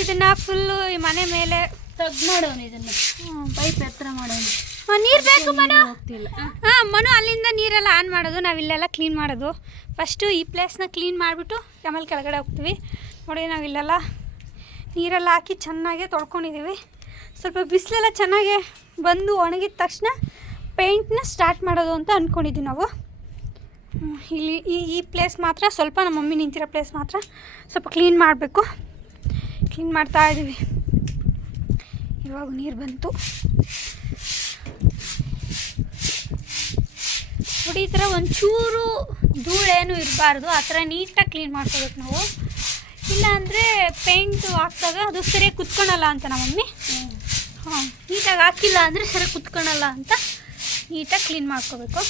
ಇದನ್ನ ಫುಲ್ಲು ಈ ಮನೆ ಮೇಲೆ ತಗ್ ಮಾಡೋಣ ಇದನ್ನ. ಪೈಪ್ ಎತ್ತರ ಮಾಡೋಣ. ನೀರು ಬೇಕು ಮನು. ಹಾಂ. ಮನು ಅಲ್ಲಿಂದ ನೀರೆಲ್ಲ ಆನ್ ಮಾಡೋದು ನಾವಿಲ್ಲೆಲ್ಲ ಕ್ಲೀನ್ ಮಾಡೋದು. ಫಸ್ಟು ಈ ಪ್ಲೇಸ್ನ ಕ್ಲೀನ್ ಮಾಡಿಬಿಟ್ಟು ಆಮೇಲೆ ಕೆಳಗಡೆ ಹೋಗ್ತೀವಿ. ನೋಡಿ ನಾವು ಇಲ್ಲೆಲ್ಲ ನೀರೆಲ್ಲ ಹಾಕಿ ಚೆನ್ನಾಗೆ ತೊಳ್ಕೊಂಡಿದ್ದೀವಿ ಸ್ವಲ್ಪ ಬಿಸಿಲೆಲ್ಲ ಚೆನ್ನಾಗೆ ಬಂದು ಒಣಗಿದ ತಕ್ಷಣ ಪೇಂಟ್ನ ಸ್ಟಾರ್ಟ್ ಮಾಡೋದು ಅಂತ ಅಂದ್ಕೊಂಡಿದ್ದೀವಿ ನಾವು. ಇಲ್ಲಿ ಈ ಈ ಪ್ಲೇಸ್ ಮಾತ್ರ ಸ್ವಲ್ಪ ನಮ್ಮ ಮಮ್ಮಿ ನಿಂತಿರೋ ಪ್ಲೇಸ್ ಮಾತ್ರ ಸ್ವಲ್ಪ ಕ್ಲೀನ್ ಮಾಡಬೇಕು. ಕ್ಲೀನ್ ಮಾಡ್ತಾ ಇದ್ದೀವಿ. ಇವಾಗ ನೀರು ಬಂತು. ನೋಡಿ ಈ ಥರ ಒಂಚೂರು ಧೂಳೇನು ಇರಬಾರ್ದು. ಆ ಥರ ನೀಟಾಗಿ ಕ್ಲೀನ್ ಮಾಡ್ಕೋಬೇಕು ನಾವು. ಇಲ್ಲಾಂದರೆ ಪೇಂಟು ಹಾಕಿದಾಗ ಅದು ಸರಿಯಾಗಿ ಕುತ್ಕೊಳಲ್ಲ ಅಂತ ನಮ್ಮ ಮಮ್ಮಿ. ಹಾಂ, ನೀಟಾಗಿ ಹಾಕಿಲ್ಲ ಅಂದರೆ ಸರಿಯಾಗಿ ಕುತ್ಕೊಳಲ್ಲ ಅಂತ ನೀಟಾಗಿ ಕ್ಲೀನ್ ಮಾಡ್ಕೋಬೇಕು.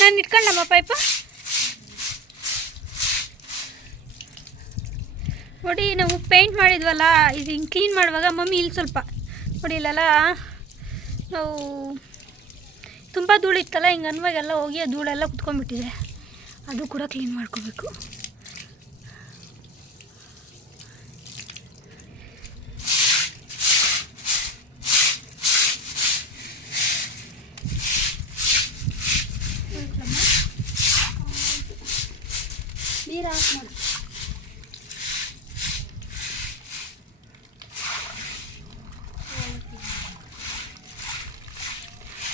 ನಾನು ಇಟ್ಕೊಂಡಮ್ಮ ಪೈಪು ನೋಡಿ, ನಾವು ಪೇಂಟ್ ಮಾಡಿದ್ವಲ್ಲ, ಇದು ಹಿಂಗೆ ಕ್ಲೀನ್ ಮಾಡುವಾಗ ಮಮ್ಮಿ ಇಲ್ಲಿ ಸ್ವಲ್ಪ, ನೋಡಿ ಇಲ್ಲೆಲ್ಲ, ನಾವು ತುಂಬ ಧೂಳಿತ್ತಲ್ಲ ಹಿಂಗೆ ಅನ್ವಾಗೆಲ್ಲ ಹೋಗಿ ಆ ಧೂಳೆಲ್ಲ ಕುತ್ಕೊಂಡ್ಬಿಟ್ಟಿದೆ. ಅದು ಕೂಡ ಕ್ಲೀನ್ ಮಾಡ್ಕೋಬೇಕು. ನೀರು ಹಾಕಿ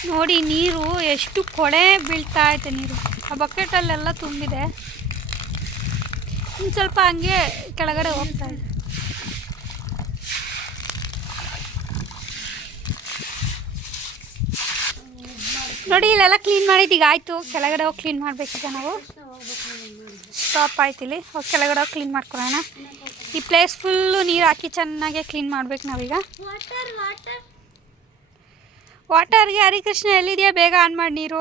ನೋಡಿ, ನೀರು ಎಷ್ಟು ಕೊಳೆ ಬೀಳ್ತಾ ಐತೆ ನೀರು. ಆ ಬಕೆಟಲ್ಲೆಲ್ಲ ತುಂಬಿದೆ. ಇನ್ನು ಸ್ವಲ್ಪ ಹಂಗೆ ಕೆಳಗಡೆ ಹೋಗ್ತಾ ಇದೆ. ನೋಡಿ, ಇಲ್ಲೆಲ್ಲ ಕ್ಲೀನ್ ಮಾಡಿದ್ದು. ಈಗ ಆಯಿತು. ಕೆಳಗಡೆ ಹೋಗಿ ಕ್ಲೀನ್ ಮಾಡಬೇಕೀಗ ನಾವು. ಸ್ಟಾಪ್ ಆಯ್ತು ಇಲ್ಲಿ. ಹೋಗಿ ಕೆಳಗಡೆ ಹೋಗಿ ಕ್ಲೀನ್ ಮಾಡ್ಕೊಳ್ಳೋಣ. ಈ ಪ್ಲೇಸ್ ಫುಲ್ಲು ನೀರು ಹಾಕಿ ಚೆನ್ನಾಗೆ ಕ್ಲೀನ್ ಮಾಡ್ಬೇಕು ನಾವೀಗ. ವಾಟರ್ಗೆ ಹರಿಕೃಷ್ಣ ಎಲ್ಲಿದೆಯಾ? ಬೇಗ ಆನ್ ಮಾಡಿ ನೀರು.